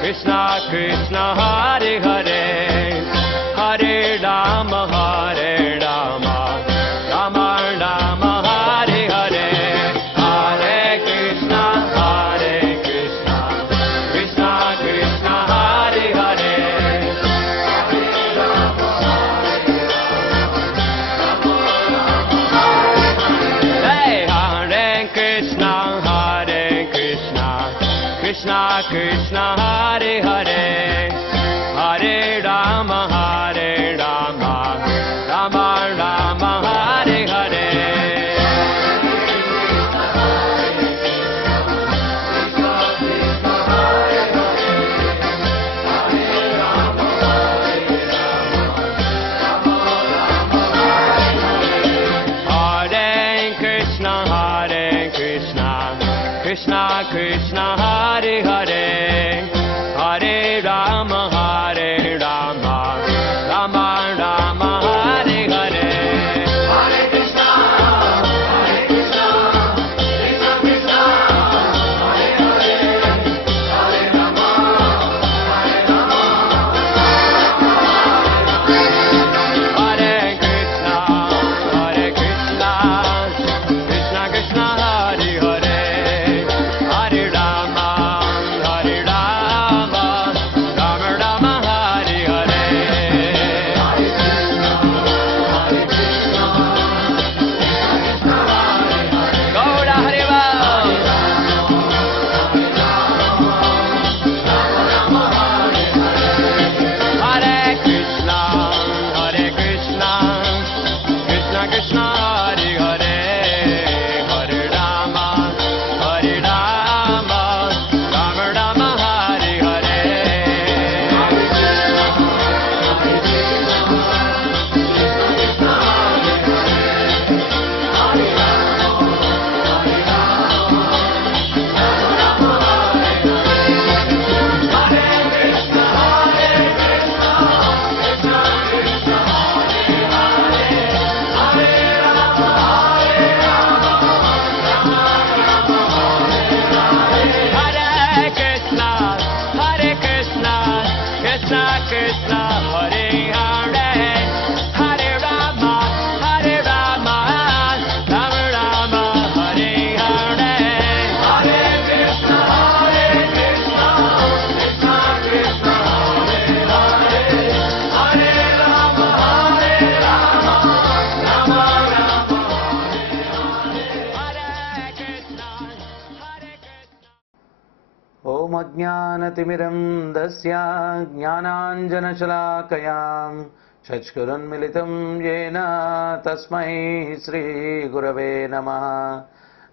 Krishna Krishna Hare Hare Hare Rama Hare Rama Rama Rama Hare Hare Hare Krishna Krishna Krishna Hare Hare Hey Hare Krishna Krishna Krishna Hare Hare Hare Rama Rama Rama Hare Hare Krishna Krishna Hare Hare Hare Rama Rama Rama Hare Hare Hare Krishna Krishna Krishna Hare Hare Hare Rama Hare Krishna Krishna Krishna Hare Hare Hare Rama Rama Rama Hare Hare Gaura Hariva Hare Krishna Krishna Krishna Hare Hare Hare Rama Rama Rama Hare Hare Krishna Krishna Hare Hare Hare Rama Rama Rama Hare Hare Hare Krishna Krishna Krishna Hare Hare Hare Rama Rama Rama Hare Krishna ఓం అజ్ఞానతిమిరం దస్య జ్ఞానాంజనశలాకయాం చక్షురున్మిళితం యేన తస్మై శ్రీగురవే నమః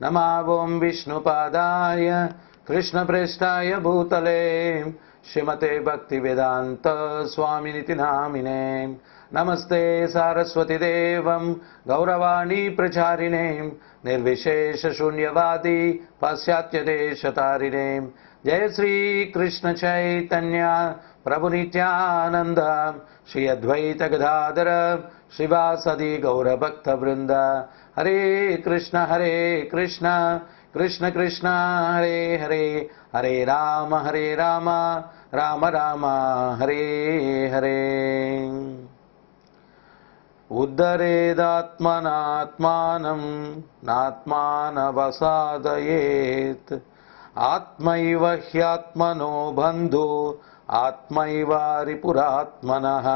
నమః ఓం విష్ణుపాదాయ కృష్ణప్రేష్ఠాయ భూతలే శ్రీమతే భక్తివేదాంత స్వామినితి నామినే నమస్తే సారస్వతీదేవం గౌరవాణి ప్రచారిణే నిర్విశేష శూన్యవాది పాశ్చాత్యదేశతారిణే జయ శ్రీ కృష్ణ చైతన్య ప్రభు నిత్యానంద శ్రీ అద్వైత గదాధర శ్రీవాసది గౌరభక్త బృంద హరే కృష్ణ కృష్ణ కృష్ణ హరే హరే హరే రామ రామ రామ హరే హరే ఉద్ధరేదాత్మనాత్మానం నాత్మానవసాదయేత్ ఆత్మైవ హ్యాత్మనో బంధు ఆత్మైవ రిపురాత్మనః.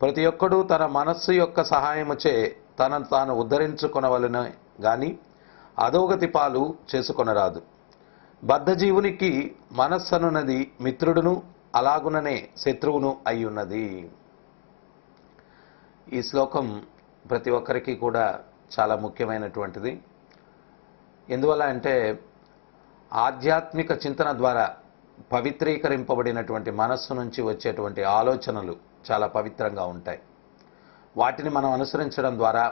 ప్రతి ఒక్కడు తన మనస్సు యొక్క సహాయముచే తనను తాను ఉద్ధరించుకొనవలెను గాని అధోగతి పాలు చేసుకొనరాదు. బద్ధజీవునికి మనస్సనున్నది మిత్రుడును అలాగుననే శత్రువును అయి ఉన్నది. ఈ శ్లోకం ప్రతి ఒక్కరికి కూడా చాలా ముఖ్యమైనటువంటిది. ఎందువల్ల అంటే ఆధ్యాత్మిక చింతన ద్వారా పవిత్రీకరింపబడినటువంటి మనస్సు నుంచి వచ్చేటువంటి ఆలోచనలు చాలా పవిత్రంగా ఉంటాయి. వాటిని మనం అనుసరించడం ద్వారా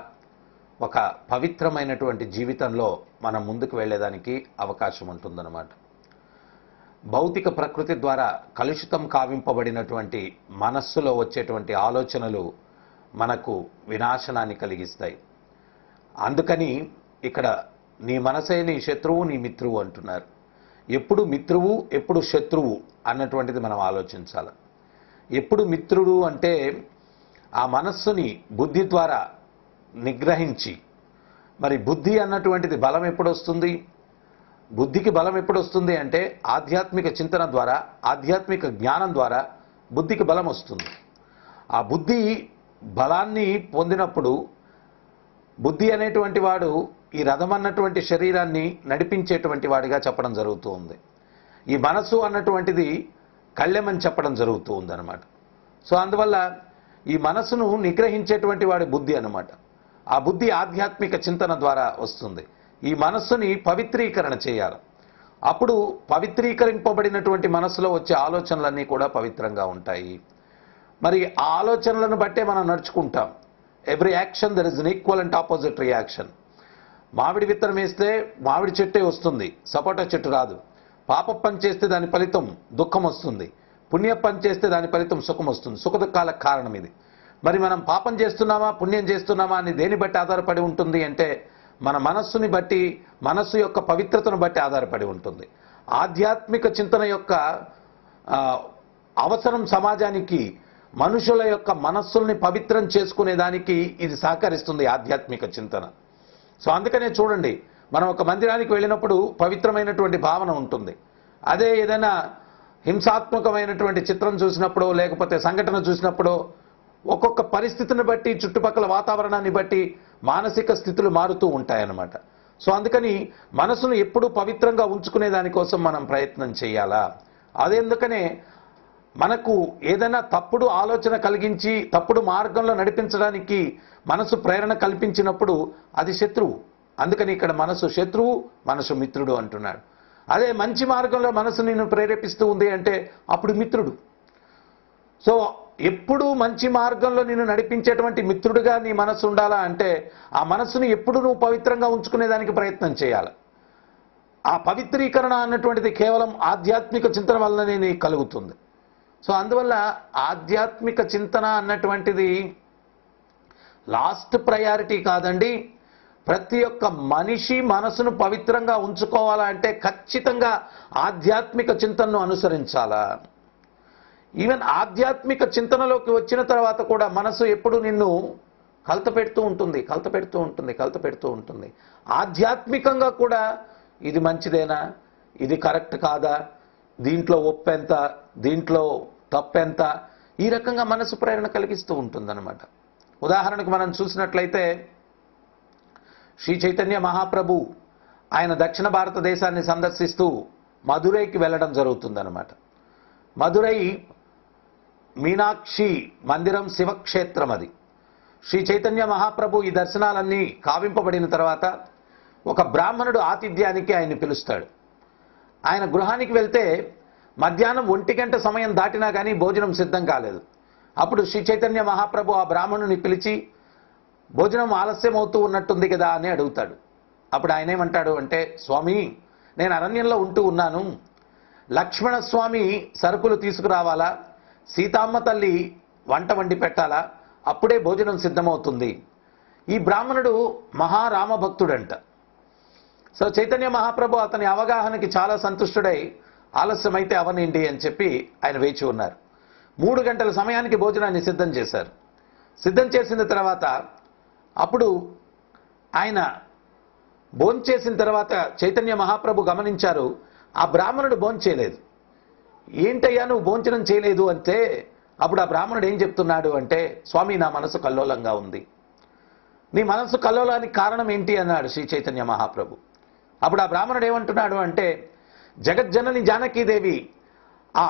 ఒక పవిత్రమైనటువంటి జీవితంలో మనం ముందుకు వెళ్ళేదానికి అవకాశం ఉంటుందన్నమాట. భౌతిక ప్రకృతి ద్వారా కలుషితం కావింపబడినటువంటి మనస్సులో వచ్చేటువంటి ఆలోచనలు మనకు వినాశనాన్ని కలిగిస్తాయి. అందుకని ఇక్కడ నీ మనసే నీ శత్రువు నీ మిత్రువు అంటున్నారు. ఎప్పుడు మిత్రువు ఎప్పుడు శత్రువు అన్నటువంటిది మనం ఆలోచించాలి. ఎప్పుడు మిత్రుడు అంటే ఆ మనస్సుని బుద్ధి ద్వారా నిగ్రహించి, మరి బుద్ధి అన్నటువంటిది బలం ఎప్పుడు వస్తుంది? బుద్ధికి బలం ఎప్పుడు వస్తుంది అంటే ఆధ్యాత్మిక చింతన ద్వారా, ఆధ్యాత్మిక జ్ఞానం ద్వారా బుద్ధికి బలం వస్తుంది. ఆ బుద్ధి బలాన్ని పొందినప్పుడు బుద్ధి అనేటువంటి వాడు ఈ రథం అన్నటువంటి శరీరాన్ని నడిపించేటువంటి వాడిగా చెప్పడం జరుగుతూ ఉంది. ఈ మనసు అన్నటువంటిది కళ్ళెమని చెప్పడం జరుగుతూ ఉందన్నమాట. సో అందువల్ల ఈ మనసును నిగ్రహించేటువంటి వాడి బుద్ధి అన్నమాట. ఆ బుద్ధి ఆధ్యాత్మిక చింతన ద్వారా వస్తుంది. ఈ మనస్సుని పవిత్రీకరణ చేయాలి. అప్పుడు పవిత్రీకరింపబడినటువంటి మనస్సులో వచ్చే ఆలోచనలన్నీ కూడా పవిత్రంగా ఉంటాయి. మరి ఆ ఆలోచనలను బట్టే మనం నడుచుకుంటాం. Every action there is an equal and opposite reaction. మామిడి విత్తనం వేస్తే మామిడి చెట్టే వస్తుంది, సపోటా చెట్టు రాదు. పాప పని చేస్తే దాని ఫలితం దుఃఖం వస్తుంది, పుణ్య పని చేస్తే దాని ఫలితం సుఖం వస్తుంది. సుఖ దుఃఖాలకు కారణం ఇది. మరి మనం పాపం చేస్తున్నామా పుణ్యం చేస్తున్నామా అని దేని బట్టి ఆధారపడి ఉంటుంది అంటే మన మనస్సుని బట్టి, మనస్సు యొక్క పవిత్రతను బట్టి ఆధారపడి ఉంటుంది. ఆధ్యాత్మిక చింతన యొక్క అవసరం సమాజానికి, మనుషుల యొక్క మనస్సుల్ని పవిత్రం చేసుకునేదానికి ఇది సహకరిస్తుంది ఆధ్యాత్మిక చింతన. సో అందుకనే చూడండి, మనం ఒక మందిరానికి వెళ్ళినప్పుడు పవిత్రమైనటువంటి భావన ఉంటుంది. అదే ఏదైనా హింసాత్మకమైనటువంటి చిత్రం చూసినప్పుడు, లేకపోతే సంఘటన చూసినప్పుడు, ఒక్కొక్క పరిస్థితిని బట్టి, చుట్టుపక్కల వాతావరణాన్ని బట్టి మానసిక స్థితులు మారుతూ ఉంటాయన్నమాట. సో అందుకని మనసును ఎప్పుడూ పవిత్రంగా ఉంచుకునే దానికోసం మనం ప్రయత్నం చేయాలా. అదెందుకనే మనకు ఏదైనా తప్పుడు ఆలోచన కలిగించి తప్పుడు మార్గంలో నడిపించడానికి మనసు ప్రేరణ కల్పించినప్పుడు అది శత్రువు. అందుకని ఇక్కడ మనసు శత్రువు, మనసు మిత్రుడు అంటున్నాడు. అదే మంచి మార్గంలో మనసు నిన్ను ప్రేరేపిస్తూ ఉంది అంటే అప్పుడు మిత్రుడు. సో ఎప్పుడు మంచి మార్గంలో నిన్ను నడిపించేటువంటి మిత్రుడిగా నీ మనసు ఉండాలా అంటే ఆ మనసుని ఎప్పుడు నువ్వు పవిత్రంగా ఉంచుకునేదానికి ప్రయత్నం చేయాలి. ఆ పవిత్రీకరణ అన్నటువంటిది కేవలం ఆధ్యాత్మిక చింతన వల్లనే నీకు కలుగుతుంది. సో అందువల్ల ఆధ్యాత్మిక చింతన అన్నటువంటిది లాస్ట్ ప్రయారిటీ కాదండి. ప్రతి ఒక్క మనిషి మనసును పవిత్రంగా ఉంచుకోవాలంటే ఖచ్చితంగా ఆధ్యాత్మిక చింతనను అనుసరించాలా. ఈవెన్ ఆధ్యాత్మిక చింతనలోకి వచ్చిన తర్వాత కూడా మనసు ఎప్పుడు నిన్ను కలతపెడుతూ ఉంటుంది. ఆధ్యాత్మికంగా కూడా ఇది మంచిదేనా, ఇది కరెక్ట్ కాదా, దీంట్లో ఒప్పెంత, దీంట్లో తప్పెంత, ఈ రకంగా మనసు ప్రేరణ కలిగిస్తూ ఉంటుందన్నమాట. ఉదాహరణకు మనం చూసినట్లయితే శ్రీ చైతన్య మహాప్రభు ఆయన దక్షిణ భారతదేశాన్ని సందర్శిస్తూ మధురైకి వెళ్ళడం జరుగుతుందన్నమాట. మధురై మీనాక్షి మందిరం శివక్షేత్రం అది. శ్రీ చైతన్య మహాప్రభు ఈ దర్శనాలన్నీ కావింపబడిన తర్వాత ఒక బ్రాహ్మణుడు ఆతిథ్యానికి ఆయన్ని పిలుస్తాడు. ఆయన గృహానికి వెళ్తే మధ్యాహ్నం 1 గంట సమయం దాటినా కానీ భోజనం సిద్ధం కాలేదు. అప్పుడు శ్రీ చైతన్య మహాప్రభు ఆ బ్రాహ్మణుని పిలిచి భోజనం ఆలస్యం అవుతూ ఉన్నట్టుంది కదా అని అడుగుతాడు. అప్పుడు ఆయన ఏమంటాడు అంటే, స్వామి నేను అరణ్యంలో ఉంటూ ఉన్నాను, లక్ష్మణస్వామి సరుకులు తీసుకురావాలా, సీతమ్మ తల్లి వంట వండి పెట్టాలా, అప్పుడే భోజనం సిద్ధమవుతుంది. ఈ బ్రాహ్మణుడు మహారామభక్తుడంట. సో చైతన్య మహాప్రభు అతని అవగాహనకి చాలా సంతుష్టుడై ఆలస్యమైతే అవనండి అని చెప్పి ఆయన వేచి ఉన్నారు. 3 గంటల సమయానికి భోజనాన్ని సిద్ధం చేశారు. సిద్ధం చేసిన తర్వాత అప్పుడు ఆయన భోంచేసిన తర్వాత చైతన్య మహాప్రభు గమనించారు, ఆ బ్రాహ్మణుడు భోంచేయలేదు. ఏంటయ్యా నువ్వు భోంచనం చేయలేదు అంటే అప్పుడు ఆ బ్రాహ్మణుడు ఏం చెప్తున్నాడు అంటే, స్వామి నా మనసు కల్లోలంగా ఉంది. నీ మనసు కల్లోలానికి కారణం ఏంటి అన్నాడు శ్రీ చైతన్య మహాప్రభు. అప్పుడు ఆ బ్రాహ్మణుడు ఏమంటున్నాడు అంటే, జగజ్జనని జానకీదేవి ఆ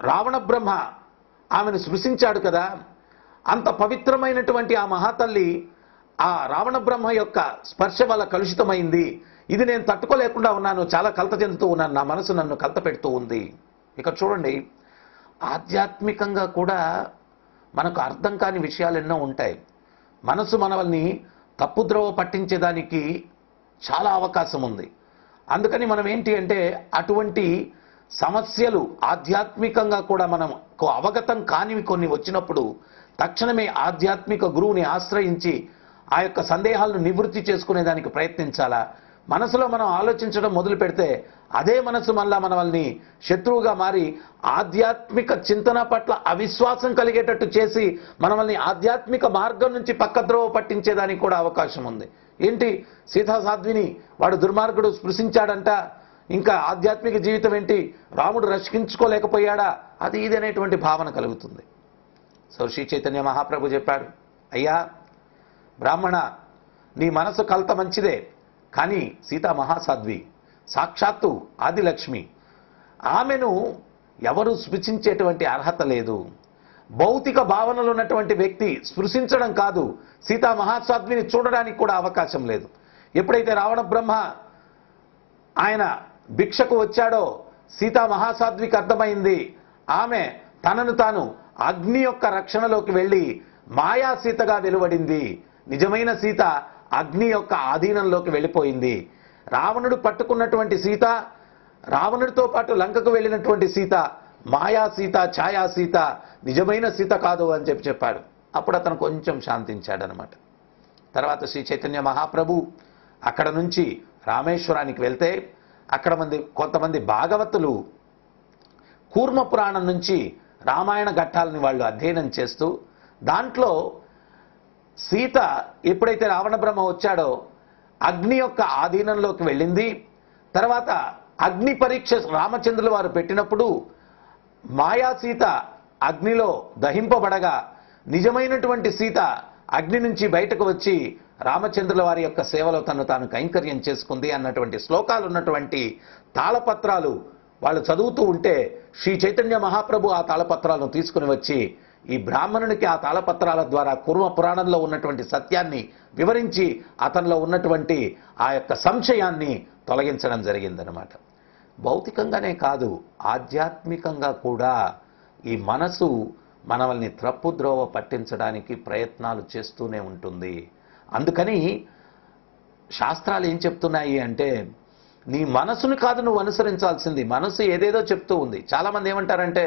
రావణ బ్రహ్మ ఆమెను సృష్టించాడు కదా, అంత పవిత్రమైనటువంటి ఆ మహాతల్లి ఆ రావణ బ్రహ్మ యొక్క స్పర్శ వల్ల కలుషితమైంది. ఇది నేను తట్టుకోలేకుండా ఉన్నాను, చాలా కలత చెందుతూ ఉన్నాను, నా మనసు నన్ను కలత పెడుతూ ఉంది. ఇక చూడండి, ఆధ్యాత్మికంగా కూడా మనకు అర్థం కాని విషయాలు ఎన్నో ఉంటాయి. మనసు మనల్ని తప్పుద్రోవ పట్టించేదానికి చాలా అవకాశం ఉంది. అందుకని మనం ఏంటి అంటే అటువంటి సమస్యలు ఆధ్యాత్మికంగా కూడా మనకు అవగతం కానివి కొన్ని వచ్చినప్పుడు తక్షణమే ఆధ్యాత్మిక గురువుని ఆశ్రయించి ఆ యొక్క సందేహాలను నివృత్తి చేసుకునేదానికి ప్రయత్నించాలా. మనసులో మనం ఆలోచించడం మొదలు పెడితే అదే మనసు మళ్ళా మనల్ని శత్రువుగా మారి ఆధ్యాత్మిక చింతన పట్ల అవిశ్వాసం కలిగేటట్టు చేసి మనల్ని ఆధ్యాత్మిక మార్గం నుంచి పక్కద్రోవ పట్టించేదానికి కూడా అవకాశం ఉంది. ఏంటి, సీతా సాధ్విని వాడు దుర్మార్గుడు స్పృశించాడంట, ఇంకా ఆధ్యాత్మిక జీవితం ఏంటి, రాముడు రక్షించుకోలేకపోయాడా, అది ఇది అనేటువంటి భావన కలుగుతుంది. సో శ్రీ చైతన్య మహాప్రభు చెప్పాడు, అయ్యా బ్రాహ్మణ, నీ మనసు కలత మంచిదే, కానీ సీతా మహాసాధ్వి, సాక్షాత్తు ఆదిలక్ష్మి, ఆమెను ఎవరు స్పృశించేటువంటి అర్హత లేదు. భౌతిక భావనలు ఉన్నటువంటి వ్యక్తి స్పృశించడం కాదు, సీతా మహాసాధ్విని చూడడానికి కూడా అవకాశం లేదు. ఎప్పుడైతే రావణ బ్రహ్మ ఆయన భిక్షకు వచ్చాడో సీతా మహాసాధ్వికి అర్థమైంది, ఆమె తనను తాను అగ్ని యొక్క రక్షణలోకి వెళ్ళి మాయా సీతగా వెలువడింది. నిజమైన సీత అగ్ని యొక్క ఆధీనంలోకి వెళ్ళిపోయింది. రావణుడు పట్టుకున్నటువంటి సీత, రావణుడితో పాటు లంకకు వెళ్ళినటువంటి సీత మాయా సీత, ఛాయా సీత, నిజమైన సీత కాదు అని చెప్పాడు. అప్పుడు అతను కొంచెం శాంతించాడనమాట. తర్వాత శ్రీ చైతన్య మహాప్రభు అక్కడ నుంచి రామేశ్వరానికి వెళ్తే అక్కడ కొంతమంది భాగవతులు కూర్మ పురాణం నుంచి రామాయణ ఘట్టాలని వాళ్ళు అధ్యయనం చేస్తూ, దాంట్లో సీత ఎప్పుడైతే రావణ బ్రహ్మ వచ్చాడో అగ్ని యొక్క ఆధీనంలోకి వెళ్ళింది. తర్వాత అగ్ని పరీక్ష రామచంద్రుల వారు పెట్టినప్పుడు మాయా సీత అగ్నిలో దహింపబడగా నిజమైనటువంటి సీత అగ్ని నుంచి బయటకు వచ్చి రామచంద్రుల వారి యొక్క సేవలో తను తాను కైంకర్యం చేసుకుంది అన్నటువంటి శ్లోకాలు ఉన్నటువంటి తాళపత్రాలు వాళ్ళు చదువుతూ ఉంటే శ్రీ చైతన్య మహాప్రభు ఆ తాళపత్రాలను తీసుకుని వచ్చి ఈ బ్రాహ్మణునికి ఆ తాళపత్రాల ద్వారా కుర్మ పురాణంలో ఉన్నటువంటి సత్యాన్ని వివరించి అతనిలో ఉన్నటువంటి ఆ యొక్క సంశయాన్ని తొలగించడం జరిగిందనమాట. భౌతికంగానే కాదు, ఆధ్యాత్మికంగా కూడా ఈ మనసు మనల్ని త్రప్పుద్రోవ పట్టించడానికి ప్రయత్నాలు చేస్తూనే ఉంటుంది. అందుకని శాస్త్రాలు ఏం చెప్తున్నాయి అంటే, నీ మనసును కాదు నువ్వు అనుసరించాల్సింది, మనసు ఏదేదో చెప్తూ ఉంది. చాలామంది ఏమంటారంటే,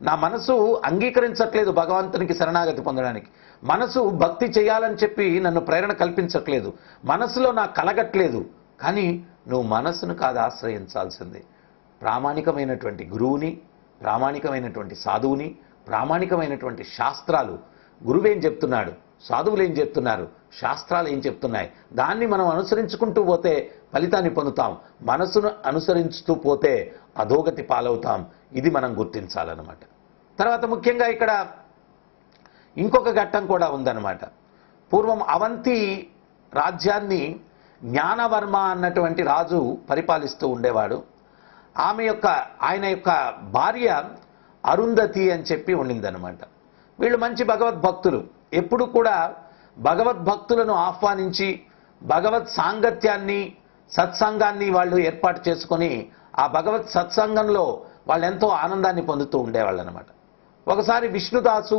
నా మనసు అంగీకరించట్లేదు భగవంతునికి శరణాగతి పొందడానికి, మనసు భక్తి చేయాలని చెప్పి నన్ను ప్రేరణ కల్పించట్లేదు, మనసులో నాకు కలగట్లేదు. కానీ నువ్వు మనసును కాదు ఆశ్రయించాల్సింది, ప్రామాణికమైనటువంటి గురువుని, ప్రామాణికమైనటువంటి సాధువుని, ప్రామాణికమైనటువంటి శాస్త్రాలు. గురువేం చెప్తున్నాడు, సాధువులు ఏం చెప్తున్నారు, శాస్త్రాలు ఏం చెప్తున్నాయి, దాన్ని మనం అనుసరించుకుంటూ పోతే ఫలితాన్ని పొందుతాం. మనసును అనుసరిస్తూ పోతే అధోగతి పాలవుతాం. ఇది మనం గుర్తించాలన్నమాట. తర్వాత ముఖ్యంగా ఇక్కడ ఇంకొక ఘట్టం కూడా ఉందన్నమాట. పూర్వం అవంతి రాజ్యాన్ని జ్ఞానవర్మ అన్నటువంటి రాజు పరిపాలిస్తూ ఉండేవాడు. ఆయన యొక్క భార్య అరుంధతి అని చెప్పి ఉండిందనమాట. వీళ్ళు మంచి భగవద్భక్తులు. ఎప్పుడు కూడా భగవద్భక్తులను ఆహ్వానించి భగవత్ సాంగత్యాన్ని, సత్సంగాన్ని వాళ్ళు ఏర్పాటు చేసుకొని ఆ భగవత్ సత్సంగంలో వాళ్ళు ఎంతో ఆనందాన్ని పొందుతూ ఉండేవాళ్ళు అనమాట. ఒకసారి విష్ణుదాసు,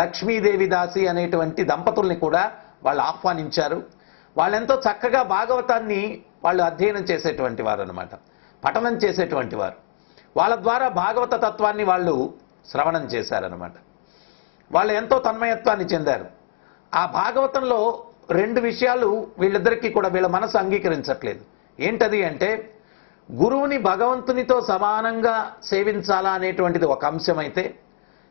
లక్ష్మీదేవి దాసి అనేటువంటి దంపతుల్ని కూడా వాళ్ళు ఆహ్వానించారు. వాళ్ళెంతో చక్కగా భాగవతాన్ని వాళ్ళు అధ్యయనం చేసేటువంటి వారు అనమాట, పఠనం చేసేటువంటి వారు. వాళ్ళ ద్వారా భాగవత తత్వాన్ని వాళ్ళు శ్రవణం చేశారనమాట. వాళ్ళు ఎంతో తన్మయత్వాన్ని చెందారు. ఆ భాగవతంలో రెండు విషయాలు వీళ్ళిద్దరికీ కూడా వీళ్ళ మనసు అంగీకరించట్లేదు. ఏంటది అంటే, గురువుని భగవంతునితో సమానంగా సేవించాలా అనేటువంటిది ఒక అంశం అయితే,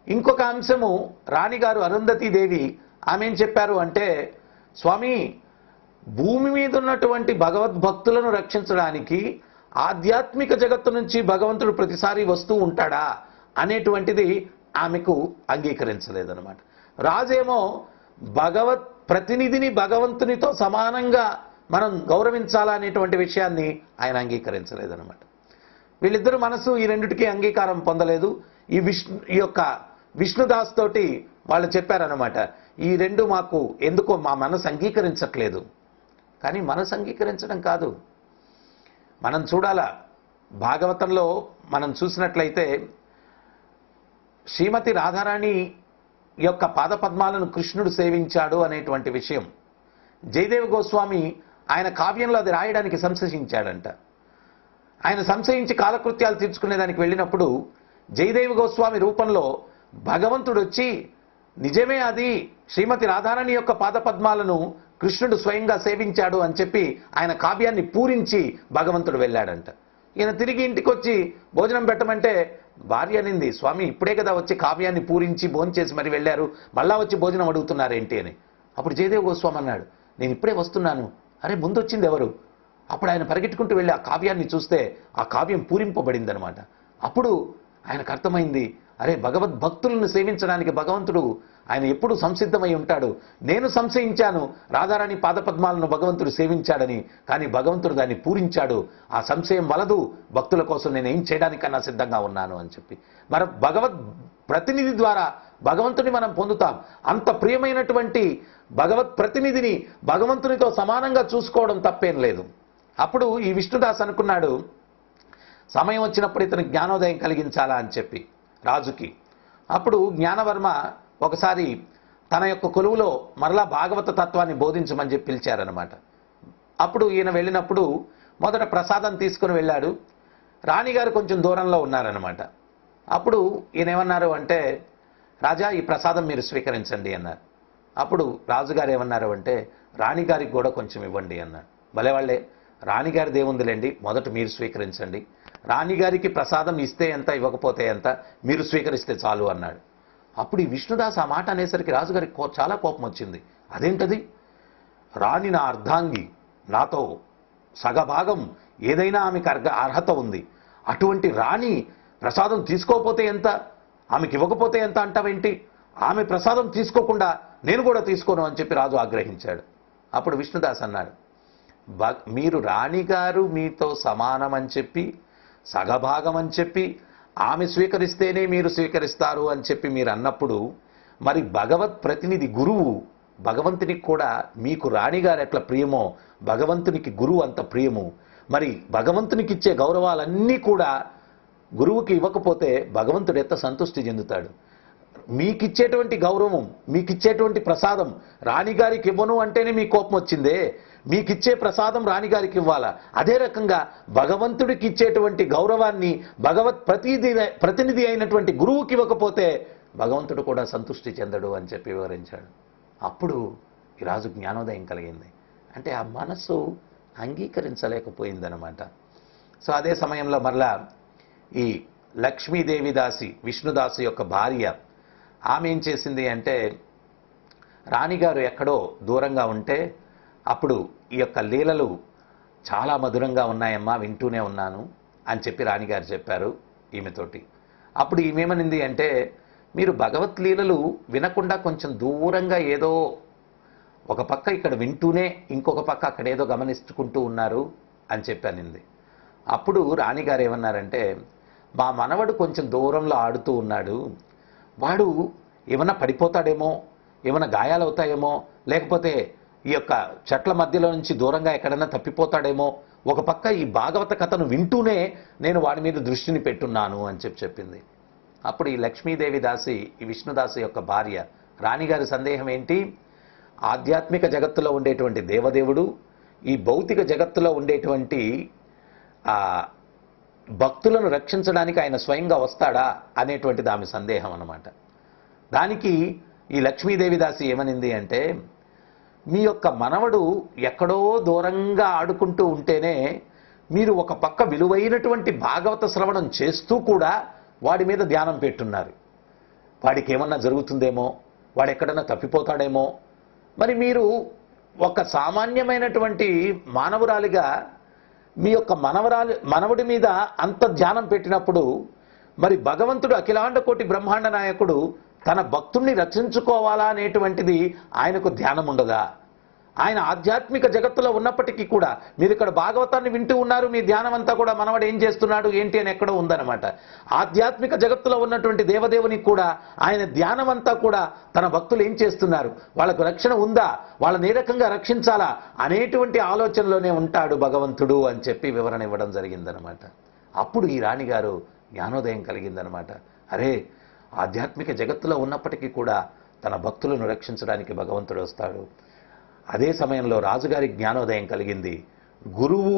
ఇంకొక అంశము రాణిగారు అరుంధతీదేవి ఆమె ఏం చెప్పారు అంటే, స్వామి, భూమి మీద ఉన్నటువంటి భగవద్భక్తులను రక్షించడానికి ఆధ్యాత్మిక జగత్తు నుంచి భగవంతుడు ప్రతిసారి వస్తూ ఉంటాడా అనేటువంటిది ఆమెకు అంగీకరించలేదన్నమాట. రాజేమో భగవత్ ప్రతినిధిని భగవంతునితో సమానంగా మనం గౌరవించాలా అనేటువంటి విషయాన్ని ఆయన అంగీకరించలేదన్నమాట. వీళ్ళిద్దరు మనసు ఈ రెండిటికి అంగీకారం పొందలేదు. ఈ యొక్క విష్ణుదాస్ తోటి వాళ్ళు చెప్పారనమాట, ఈ రెండు మాకు ఎందుకో మా మనసు అంగీకరించట్లేదు. కానీ మనసు అంగీకరించడం కాదు, మనం చూడాలా. భాగవతంలో మనం చూసినట్లయితే శ్రీమతి రాధారాణి యొక్క పాదపద్మాలను కృష్ణుడు సేవించాడు అనేటువంటి విషయం జయదేవ గోస్వామి ఆయన కావ్యంలో అది రాయడానికి సంశయించాడంట. ఆయన సంశయించి కాలకృత్యాలు తీర్చుకునేదానికి వెళ్ళినప్పుడు జయదేవ గోస్వామి రూపంలో భగవంతుడు వచ్చి, నిజమే, అది శ్రీమతి రాధారాణి యొక్క పాదపద్మాలను కృష్ణుడు స్వయంగా సేవించాడు అని చెప్పి ఆయన కావ్యాన్ని పూరించి భగవంతుడు వెళ్ళాడంట. ఈయన తిరిగి ఇంటికి వచ్చి భోజనం పెట్టమంటే భార్య అనింది, స్వామి ఇప్పుడే కదా వచ్చి కావ్యాన్ని పూరించి భోంచేసి మరి వెళ్ళారు, మళ్ళా వచ్చి భోజనం అడుగుతున్నారేంటి అని. అప్పుడు జయదేవ గోస్వామి అన్నాడు, నేను ఇప్పుడే వస్తున్నాను. అరే ముందు వచ్చింది ఎవరు? అప్పుడు ఆయన పరిగెట్టుకుంటూ వెళ్ళి ఆ కావ్యాన్ని చూస్తే ఆ కావ్యం పూరింపబడింది అనమాట. అప్పుడు ఆయనకు అర్థమైంది, అరే భగవద్భక్తులను సేవించడానికి భగవంతుడు ఆయన ఎప్పుడు సంసిద్ధమై ఉంటాడు. నేను సంశయించాను రాధారాణి పాదపద్మాలను భగవంతుడు సేవించాడని, కానీ భగవంతుడు దాన్ని పూరించాడు. ఆ సంశయం వలదు, భక్తుల కోసం నేను ఏం చేయడానికన్నా సిద్ధంగా ఉన్నాను అని చెప్పి. మరి భగవద్ ప్రతినిధి ద్వారా భగవంతుని మనం పొందుతాం. అంత ప్రియమైనటువంటి భగవత్ ప్రతినిధిని భగవంతునితో సమానంగా చూసుకోవడం తప్పేం లేదు. అప్పుడు ఈ విష్ణుదాస్ అనుకున్నాడు, సమయం వచ్చినప్పుడు ఇతను జ్ఞానోదయం కలిగించాలా అని చెప్పి రాజుకి. అప్పుడు జ్ఞానవర్మ ఒకసారి తన యొక్క కొలువులో మరలా భాగవత తత్వాన్ని బోధించమని చెప్పి పిలిచారనమాట. అప్పుడు ఈయన వెళ్ళినప్పుడు మొదట ప్రసాదం తీసుకుని వెళ్ళాడు. రాణిగారు కొంచెం దూరంలో ఉన్నారనమాట. అప్పుడు ఈయన ఏమన్నారు అంటే, రాజా ఈ ప్రసాదం మీరు స్వీకరించండి అన్నారు. అప్పుడు రాజుగారు ఏమన్నారు అంటే, రాణిగారికి కూడా కొంచెం ఇవ్వండి అన్నారు. భలేవాళ్లే, రాణిగారిది ఏముందిలేండి, మొదట మీరు స్వీకరించండి, రాణిగారికి ప్రసాదం ఇస్తే ఎంత ఇవ్వకపోతే ఎంత, మీరు స్వీకరిస్తే చాలు అన్నాడు. అప్పుడు ఈ విష్ణుదాస్ ఆ మాట అనేసరికి రాజుగారికి చాలా కోపం వచ్చింది. అదేంటది, రాణి నా అర్ధాంగి, నాతో సగభాగం ఏదైనా ఆమెకు అర్హత ఉంది, అటువంటి రాణి ప్రసాదం తీసుకోకపోతే ఎంత, ఆమెకి ఇవ్వకపోతే ఎంత అంటావేంటి, ఆమె ప్రసాదం తీసుకోకుండా నేను కూడా తీసుకోను అని చెప్పి రాజు ఆగ్రహించాడు. అప్పుడు విష్ణుదాస్ అన్నాడు, మీరు రాణిగారు మీతో సమానం అని చెప్పి సగభాగం అని చెప్పి ఆమె స్వీకరిస్తేనే మీరు స్వీకరిస్తారు అని చెప్పి మీరు అన్నప్పుడు, మరి భగవత్ ప్రతినిధి గురువు భగవంతునికి కూడా మీకు రాణిగారు ఎట్లా ప్రియమో భగవంతునికి గురువు అంత ప్రియము. మరి భగవంతునికి ఇచ్చే గౌరవాలన్నీ కూడా గురువుకి ఇవ్వకపోతే భగవంతుడు ఎంత సంతృష్టి చెందుతాడు. మీకిచ్చేటువంటి గౌరవం, మీకిచ్చేటువంటి ప్రసాదం రాణిగారికి ఇవ్వను అంటేనే మీ కోపం వచ్చిందే, మీకిచ్చే ప్రసాదం రాణిగారికి ఇవ్వాలా. అదే రకంగా భగవంతుడికి ఇచ్చేటువంటి గౌరవాన్ని భగవత్ ప్రతినిధి అయినటువంటి గురువుకి ఇవ్వకపోతే భగవంతుడు కూడా సంతృష్టి చెందడు అని చెప్పి వివరించాడు. అప్పుడు ఈ రాజు జ్ఞానోదయం కలిగింది. అంటే ఆ మనస్సు అంగీకరించలేకపోయిందనమాట. సో అదే సమయంలో మరలా ఈ లక్ష్మీదేవి దాసి, విష్ణుదాసు యొక్క భార్య, ఆమె ఏం చేసింది అంటే, రాణిగారు ఎక్కడో దూరంగా ఉంటే అప్పుడు ఈ యొక్క లీలలు చాలా మధురంగా ఉన్నాయమ్మా, వింటూనే ఉన్నాను అని చెప్పి రాణిగారు చెప్పారు ఈమెతోటి. అప్పుడు ఈమెమనింది అంటే, మీరు భగవత్ లీలలు వినకుండా కొంచెం దూరంగా ఏదో ఒక పక్క ఇక్కడ వింటూనే ఇంకొక పక్క అక్కడ ఏదో గమనించుకుంటూ ఉన్నారు అని చెప్పానింది. అప్పుడు రాణిగారు ఏమన్నారంటే, మా మనవడు కొంచెం దూరంలో ఆడుతూ ఉన్నాడు, వాడు ఏమన్నా పడిపోతాడేమో, ఏమైనా గాయాలవుతాయేమో, లేకపోతే ఈ యొక్క చెట్ల మధ్యలో నుంచి దూరంగా ఎక్కడైనా తప్పిపోతాడేమో, ఒక పక్క ఈ భాగవత కథను వింటూనే నేను వాడి మీద దృష్టిని పెట్టున్నాను అని చెప్పింది. అప్పుడు ఈ లక్ష్మీదేవి దాసి, ఈ విష్ణుదాసి యొక్క భార్య, రాణిగారి సందేహం ఏంటి, ఆధ్యాత్మిక జగత్తులో ఉండేటువంటి దేవదేవుడు ఈ భౌతిక జగత్తులో ఉండేటువంటి భక్తులను రక్షించడానికి ఆయన స్వయంగా వస్తాడా అనేటువంటిది ఆమె సందేహం అన్నమాట. దానికి ఈ లక్ష్మీదేవి దాసి ఏమనింది అంటే, మీ యొక్క మనవడు ఎక్కడో దూరంగా ఆడుకుంటూ ఉంటేనే మీరు ఒక పక్క విలువైనటువంటి భాగవత శ్రవణం చేస్తూ కూడా వాడి మీద ధ్యానం పెట్టున్నారు. వాడికి ఏమన్నా జరుగుతుందేమో, వాడు ఎక్కడన్నా తప్పిపోతాడేమో, మరి మీరు ఒక సామాన్యమైనటువంటి మానవురాలిగా మీ యొక్క మనవుడి మీద అంత ధ్యానం పెట్టినప్పుడు, మరి భగవంతుడు అఖిలాండ కోటి బ్రహ్మాండ నాయకుడు తన భక్తుణ్ణి రక్షించుకోవాలా అనేటువంటిది ఆయనకు ధ్యానం ఉండదా? ఆయన ఆధ్యాత్మిక జగత్తులో ఉన్నప్పటికీ కూడా మీరు ఇక్కడ భాగవతాన్ని వింటూ ఉన్నారు, మీ ధ్యానం అంతా కూడా మనవడు ఏం చేస్తున్నాడు ఏంటి అని ఎక్కడో ఉందన్నమాట. ఆధ్యాత్మిక జగత్తులో ఉన్నటువంటి దేవదేవునికి కూడా ఆయన ధ్యానం అంతా కూడా తన భక్తులు ఏం చేస్తున్నారు, వాళ్ళకు రక్షణ ఉందా, వాళ్ళని ఏ రకంగా రక్షించాలా అనేటువంటి ఆలోచనలోనే ఉంటాడు భగవంతుడు అని చెప్పి వివరణ ఇవ్వడం జరిగిందనమాట. అప్పుడు ఈ రాణిగారు జ్ఞానోదయం కలిగిందనమాట. అరే, ఆధ్యాత్మిక జగత్తులో ఉన్నప్పటికీ కూడా తన భక్తులను రక్షించడానికి భగవంతుడు వస్తాడు. అదే సమయంలో రాజుగారి జ్ఞానోదయం కలిగింది. గురువు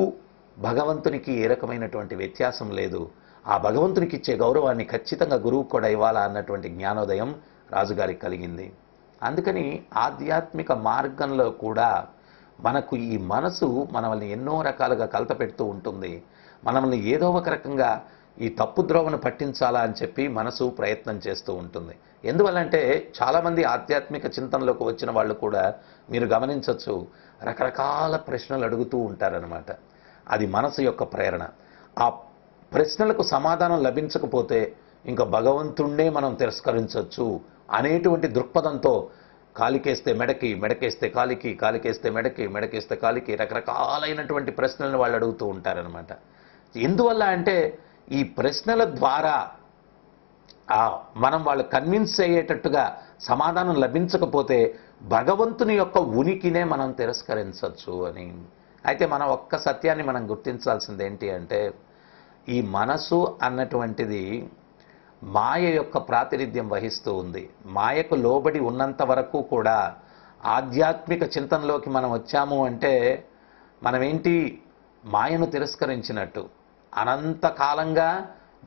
భగవంతునికి ఏ రకమైనటువంటి వ్యత్యాసం లేదు, ఆ భగవంతునికి ఇచ్చే గౌరవాన్ని ఖచ్చితంగా గురువు కూడా ఇవ్వాలా అన్నటువంటి జ్ఞానోదయం రాజుగారికి కలిగింది. అందుకని ఆధ్యాత్మిక మార్గంలో కూడా మనకు ఈ మనసు మనల్ని ఎన్నో రకాలుగా కలత పెడుతూ ఉంటుంది. మనల్ని ఏదో ఒక రకంగా ఈ తప్పు ద్రోవను పట్టించాలా అని చెప్పి మనసు ప్రయత్నం చేస్తూ ఉంటుంది. ఎందువల్లంటే చాలామంది ఆధ్యాత్మిక చింతనలోకి వచ్చిన వాళ్ళు కూడా మీరు గమనించవచ్చు, రకరకాల ప్రశ్నలు అడుగుతూ ఉంటారనమాట. అది మనసు యొక్క ప్రేరణ. ఆ ప్రశ్నలకు సమాధానం లభించకపోతే ఇంకా భగవంతుణ్ణే మనం తిరస్కరించవచ్చు అనేటువంటి దృక్పథంతో కాలికేస్తే మెడకి, మెడకేస్తే కాలికి, కాలికేస్తే మెడకి, మెడకేస్తే కాలికి రకరకాలైనటువంటి ప్రశ్నలను వాళ్ళు అడుగుతూ ఉంటారనమాట. ఎందువల్ల అంటే ఈ ప్రశ్నల ద్వారా మనం వాళ్ళు కన్విన్స్ అయ్యేటట్టుగా సమాధానం లభించకపోతే భగవంతుని యొక్క ఉనికినే మనం తిరస్కరించవచ్చు అని. అయితే మనం ఒక్క సత్యాన్ని మనం గుర్తించాల్సింది ఏంటి అంటే, ఈ మనసు అన్నటువంటిది మాయ యొక్క ప్రాతినిధ్యం వహిస్తూ ఉంది. మాయకు లోబడి ఉన్నంత వరకు కూడా ఆధ్యాత్మిక చింతనలోకి మనం వచ్చాము అంటే మనమేంటి, మాయను తిరస్కరించినట్టు. అనంతకాలంగా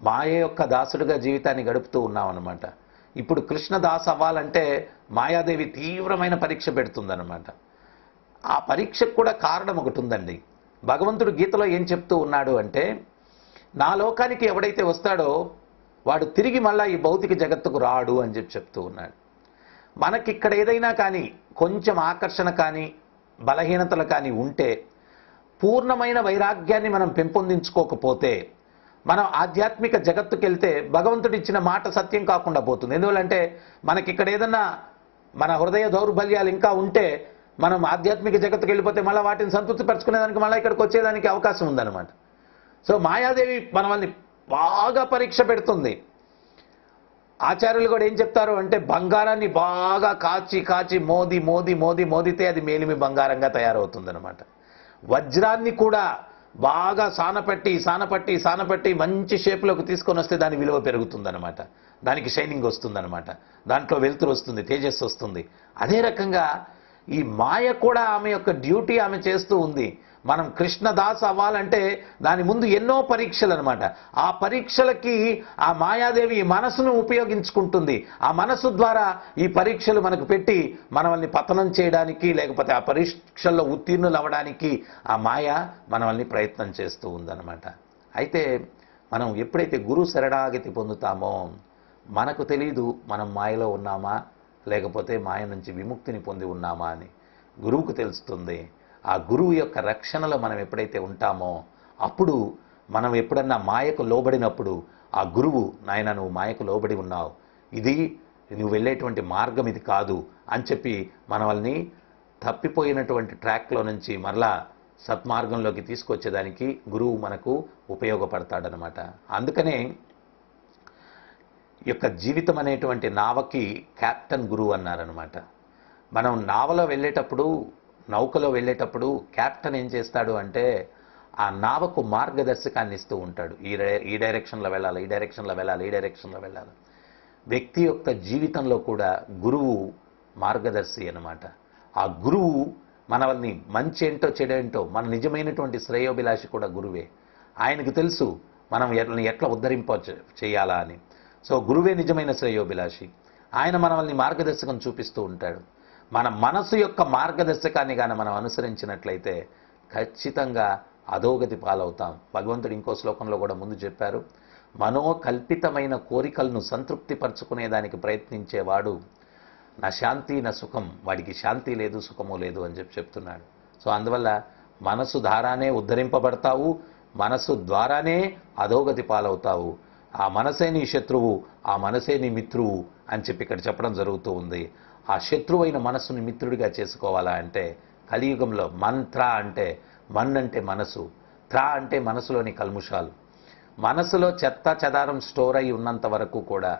మాయ యొక్క దాసుడుగా జీవితాన్ని గడుపుతూ ఉన్నాం అన్నమాట. ఇప్పుడు కృష్ణదాస్ అవ్వాలంటే మాయాదేవి తీవ్రమైన పరీక్ష పెడుతుందన్నమాట. ఆ పరీక్షకు కూడా కారణం ఒకటి ఉందండి. భగవంతుడు గీతలో ఏం చెప్తూ ఉన్నాడు అంటే, నా లోకానికి ఎవడైతే వస్తాడో వాడు తిరిగి మళ్ళా ఈ భౌతిక జగత్తుకు రాడు అని చెప్తూ ఉన్నాడు. మనకిక్కడ ఏదైనా కానీ కొంచెం ఆకర్షణ కానీ బలహీనతలు కానీ ఉంటే, పూర్ణమైన వైరాగ్యాన్ని మనం పెంపొందించుకోకపోతే మనం ఆధ్యాత్మిక జగత్తుకు వెళ్తే భగవంతుడు ఇచ్చిన మాట సత్యం కాకుండా పోతుంది. ఎందువల్లంటే మనకిక్కడ ఏదన్నా మన హృదయ దౌర్బల్యాలు ఇంకా ఉంటే మనం ఆధ్యాత్మిక జగత్తుకు వెళ్ళిపోతే మళ్ళీ వాటిని సంతృప్తి పరచుకునేదానికి మళ్ళీ ఇక్కడికి వచ్చేదానికి అవకాశం ఉందన్నమాట. సో మాయాదేవి మనల్ని బాగా పరీక్ష పెడుతుంది. ఆచార్యులు కూడా ఏం చెప్తారు అంటే, బంగారాన్ని బాగా కాచి కాచి మోది మోది మోది మోదితే అది మేలిమి బంగారంగా తయారవుతుందన్నమాట. వజ్రాన్ని కూడా బాగా సానపట్టి సానపట్టి సానపట్టి మంచి షేప్లోకి తీసుకొని వస్తే దాని విలువ పెరుగుతుందన్నమాట. దానికి షైనింగ్ వస్తుందన్నమాట. దాంట్లో వెలుతురు వస్తుంది, తేజస్సు వస్తుంది. అదే రకంగా ఈ మాయ కూడా ఆమె యొక్క డ్యూటీ ఆమె చేస్తూ ఉంది. మనం కృష్ణదాస్ అవ్వాలంటే దాని ముందు ఎన్నో పరీక్షలు అనమాట. ఆ పరీక్షలకి ఆ మాయాదేవి మనసును ఉపయోగించుకుంటుంది. ఆ మనసు ద్వారా ఈ పరీక్షలు మనకు పెట్టి మనల్ని పతనం చేయడానికి, లేకపోతే ఆ పరీక్షల్లో ఉత్తీర్ణులు అవ్వడానికి ఆ మాయ మనల్ని ప్రయత్నం చేస్తూ ఉందన్నమాట. అయితే మనం ఎప్పుడైతే గురు శరణాగతి పొందుతామో మనకు తెలీదు మనం మాయలో ఉన్నామా లేకపోతే మాయ నుంచి విముక్తిని పొంది ఉన్నామా అని. గురువుకు తెలుస్తుంది. ఆ గురువు యొక్క రక్షణలో మనం ఎప్పుడైతే ఉంటామో అప్పుడు మనం ఎప్పుడన్నా మాయకు లోబడినప్పుడు ఆ గురువు, నాయన నువ్వు మాయకు లోబడి ఉన్నావు, ఇది నువ్వు వెళ్ళేటువంటి మార్గం ఇది కాదు అని చెప్పి మనల్ని తప్పిపోయినటువంటి ట్రాక్లో నుంచి మరలా సత్మార్గంలోకి తీసుకొచ్చేదానికి గురువు మనకు ఉపయోగపడతాడనమాట. అందుకనే ఈ యొక్క జీవితం అనేటువంటి నావకి క్యాప్టెన్ గురువు అన్నారనమాట. మనం నావలో వెళ్ళేటప్పుడు, నౌకలో వెళ్ళేటప్పుడు క్యాప్టెన్ ఏం చేస్తాడు అంటే ఆ నావకు మార్గదర్శకాన్ని ఇస్తూ ఉంటాడు. ఈ డైరెక్షన్లో వెళ్ళాలి, ఈ డైరెక్షన్లో వెళ్ళాలి, ఈ డైరెక్షన్లో వెళ్ళాలి. వ్యక్తి యొక్క జీవితంలో కూడా గురువు మార్గదర్శి అన్నమాట. ఆ గురువు మనల్ని మంచి ఏంటో చెడేంటో, మన నిజమైనటువంటి శ్రేయోభిలాషి కూడా గురువే. ఆయనకు తెలుసు మనం ఎట్లా ఉద్ధరింప చేయాలా అని. సో గురువే నిజమైన శ్రేయోభిలాషి. ఆయన మనల్ని మార్గదర్శకం చూపిస్తూ ఉంటాడు. మన మనసు యొక్క మార్గదర్శకాన్ని కానీ మనం అనుసరించినట్లయితే ఖచ్చితంగా అధోగతి పాలవుతాం. భగవంతుడు ఇంకో శ్లోకంలో కూడా ముందు చెప్పారు, మనోకల్పితమైన కోరికలను సంతృప్తి పరచుకునేదానికి ప్రయత్నించేవాడు నా శాంతి నా సుఖం, వాడికి శాంతి లేదు సుఖము లేదు అని చెప్తున్నాడు. సో అందువల్ల మనసు ద్వారానే ఉద్ధరింపబడతావు, మనసు ద్వారానే అధోగతి పాలవుతావు. ఆ మనసే నీ శత్రువు, ఆ మనసే నీ మిత్రువు అని చెప్పి ఇక్కడ చెప్పడం జరుగుతూ ఉంది. ఆ శత్రువైన మనస్సుని మిత్రుడిగా చేసుకోవాలా అంటే కలియుగంలో మంత్ర అంటే, మన్ అంటే మనసు, త్రా అంటే మనసులోని కల్ముషాలు. మనసులో చెత్త చెదారం స్టోర్ అయి ఉన్నంత వరకు కూడా,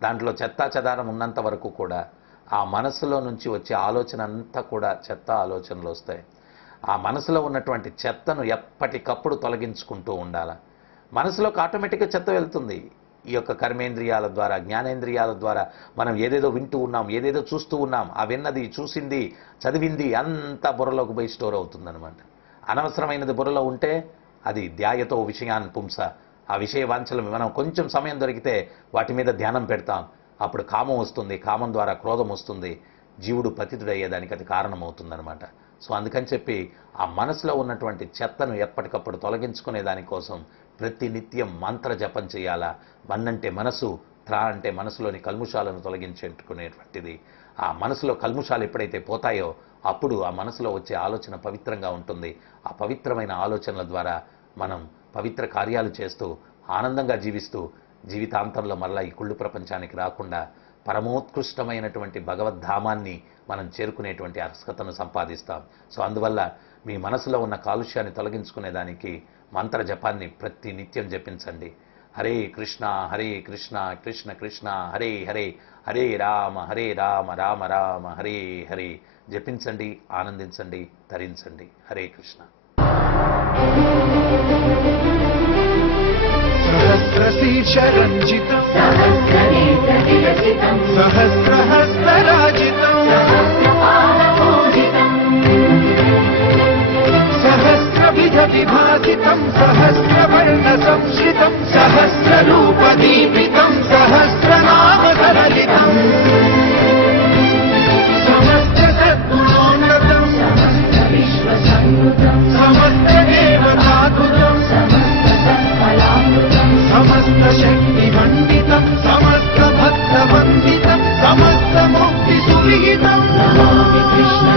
దాంట్లో చెత్త చెదారం ఉన్నంత వరకు కూడా ఆ మనసులో నుంచి వచ్చే ఆలోచన అంతా కూడా చెత్త ఆలోచనలు వస్తాయి. ఆ మనసులో ఉన్నటువంటి చెత్తను ఎప్పటికప్పుడు తొలగించుకుంటూ ఉండాలి. మనసులోకి ఆటోమేటిక్గా చెత్త వెళ్తుంది. ఈ యొక్క కర్మేంద్రియాల ద్వారా, జ్ఞానేంద్రియాల ద్వారా మనం ఏదేదో వింటూ ఉన్నాం, ఏదేదో చూస్తూ ఉన్నాం. ఆ విన్నది, చూసింది, చదివింది అంతా బుర్రలోకి పోయి స్టోర్ అవుతుందన్నమాట. అనవసరమైనది బుర్రలో ఉంటే అది ధ్యాయతో విషయాన్ పుంస, ఆ విషయ వాంఛలు మనం కొంచెం సమయం దొరికితే వాటి మీద ధ్యానం పెడతాం. అప్పుడు కామం వస్తుంది, కామం ద్వారా క్రోధం వస్తుంది, జీవుడు పతితుడయ్యేదానికి అది కారణమవుతుందన్నమాట. సో అందుకని చెప్పి ఆ మనసులో ఉన్నటువంటి చెత్తను ఎప్పటికప్పుడు తొలగించుకునే దానికోసం ప్రతి నిత్యం మంత్ర జపం చేయాలా. మన్నంటే మనసు, త్రా అంటే మనసులోని కల్ముషాలను తొలగించుకునేటువంటిది. ఆ మనసులో కల్ముషాలు ఎప్పుడైతే పోతాయో అప్పుడు ఆ మనసులో వచ్చే ఆలోచన పవిత్రంగా ఉంటుంది. ఆ పవిత్రమైన ఆలోచనల ద్వారా మనం పవిత్ర కార్యాలు చేస్తూ ఆనందంగా జీవిస్తూ జీవితాంతంలో మరలా ఈ కుళ్ళు ప్రపంచానికి రాకుండా పరమోత్కృష్టమైనటువంటి భగవద్ధామాన్ని మనం చేరుకునేటువంటి అర్హతను సంపాదిస్తాం. సో అందువల్ల మీ మనసులో ఉన్న కాలుష్యాన్ని తొలగించుకునేదానికి మంత్ర జపాన్ని ప్రతి నిత్యం జపించండి. హరే కృష్ణ కృష్ణ కృష్ణ హరే హరే, హరే రామ రామ రామ హరే హరే. జపించండి, ఆనందించండి, తరించండి. హరే కృష్ణ. सहस्रशीर्षरञ्जितं सहस्रहस्तराजितं सहस्रविधविभासितं सहस्रवर्णसंश्रितं सहस्ररूपदीपितं सहस्रनामसरलितं समस्तसद्गुणोन्नतं समस्तदेवताकुलं समस्तशक्तिमण्डितं समस्तभक्तवन्दितं समस्तमुक्तिसुविहितं नमामि कृष्ण